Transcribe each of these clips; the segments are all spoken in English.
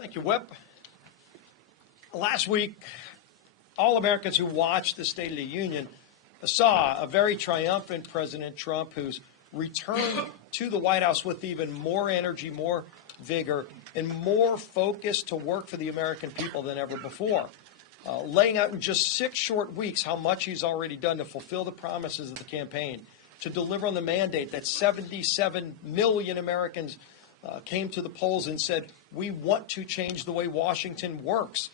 Thank you, Whip. Last week, all Americans who watched the State of the Union saw a very triumphant President Trump who's returned to the White House with even more energy, more vigor, and more focus to work for the American people than ever before, laying out in just 6 short weeks how much he's already done to fulfill the promises of the campaign, to deliver on the mandate that 77 million Americans came to the polls and said, we want to change the way Washington works.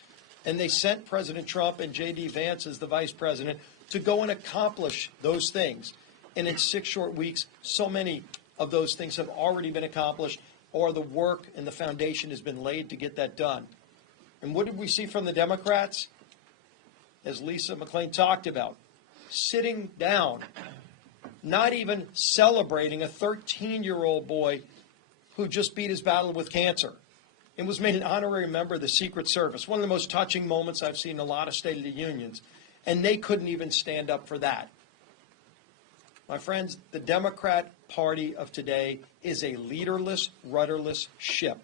And they sent President Trump and J.D. Vance as the vice president to go and accomplish those things. And in 6 short weeks, so many of those things have already been accomplished, or the work and the foundation has been laid to get that done. And what did we see from the Democrats? As Lisa McClain talked about, sitting down, not even celebrating a 13-year-old boy who just beat his battle with cancer and was made an honorary member of the Secret Service. One of the most touching moments I've seen in a lot of State of the Unions. And they couldn't even stand up for that. My friends, the Democrat Party of today is a leaderless, rudderless ship.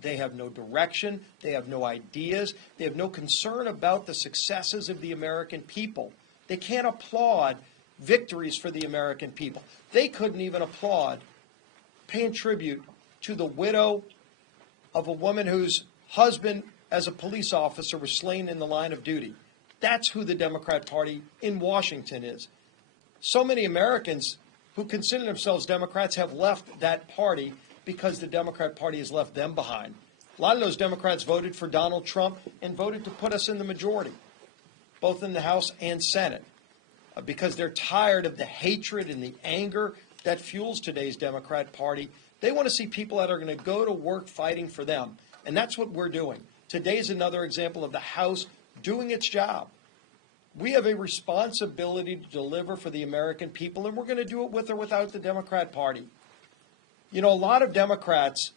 They have no direction. They have no ideas. They have no concern about the successes of the American people. They can't applaud victories for the American people. They couldn't even applaud paying tribute to the widow of a woman whose husband, as a police officer, was slain in the line of duty. That's who the Democrat Party in Washington is. So many Americans who consider themselves Democrats have left that party because the Democrat Party has left them behind. A lot of those Democrats voted for Donald Trump and voted to put us in the majority, both in the House and Senate, because they're tired of the hatred and the anger that fuels today's Democrat Party. They want to see people that are going to go to work fighting for them. And that's what we're doing. Today's another example of the House doing its job. We have a responsibility to deliver for the American people, and we're going to do it with or without the Democrat Party. You know, a lot of Democrats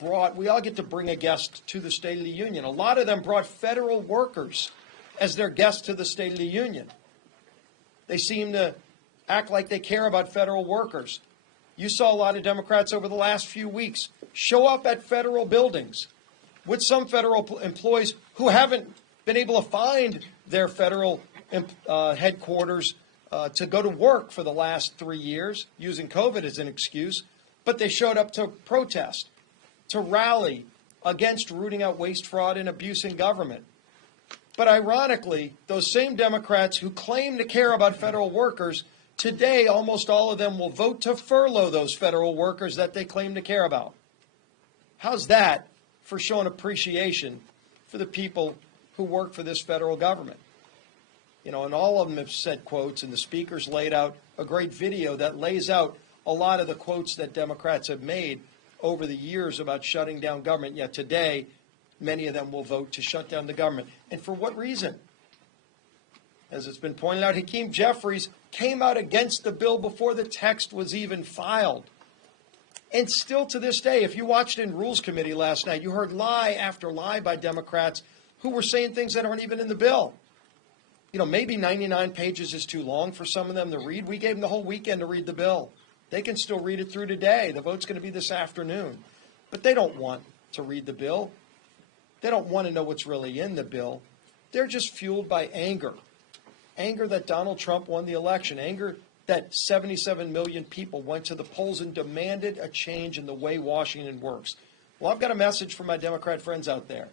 we all get to bring a guest to the State of the Union. A lot of them brought federal workers as their guests to the State of the Union. They seem to act like they care about federal workers. You saw a lot of Democrats over the last few weeks show up at federal buildings with some federal employees who haven't been able to find their federal headquarters to go to work for the last 3 years, using COVID as an excuse, but they showed up to protest, to rally against rooting out waste, fraud, and abuse in government. But ironically, those same Democrats who claim to care about federal workers, today almost all of them will vote to furlough those federal workers that they claim to care about. How's that for showing appreciation for the people who work for this federal government? You know, and all of them have said quotes, and the speakers laid out a great video that lays out a lot of the quotes that Democrats have made over the years about shutting down government. Yet today, many of them will vote to shut down the government. And for what reason? As it's been pointed out, Hakeem Jeffries came out against the bill before the text was even filed. And still to this day, if you watched in Rules Committee last night, you heard lie after lie by Democrats who were saying things that aren't even in the bill. You know, maybe 99 pages is too long for some of them to read. We gave them the whole weekend to read the bill. They can still read it through today. The vote's going to be this afternoon. But they don't want to read the bill. They don't want to know what's really in the bill. They're just fueled by anger. Anger that Donald Trump won the election. Anger that 77 million people went to the polls and demanded a change in the way Washington works. Well, I've got a message for my Democrat friends out there.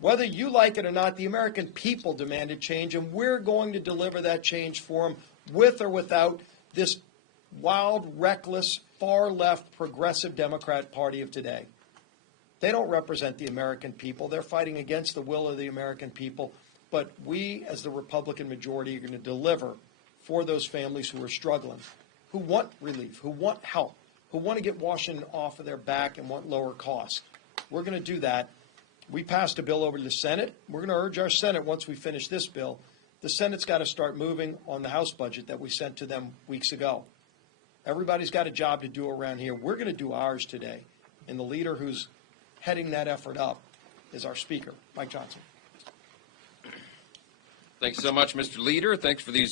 Whether you like it or not, the American people demanded change, and we're going to deliver that change for them with or without this wild, reckless, far-left, progressive Democrat Party of today. They don't represent the American people. They're fighting against the will of the American people. But we, as the Republican majority, are going to deliver for those families who are struggling, who want relief, who want help, who want to get Washington off of their back and want lower costs. We're going to do that. We passed a bill over to the Senate. We're going to urge our Senate, once we finish this bill, the Senate's got to start moving on the House budget that we sent to them weeks ago. Everybody's got a job to do around here. We're going to do ours today. And the leader who's heading that effort up is our Speaker, Mike Johnson. Thanks so much, Mr. Leader. Thanks for these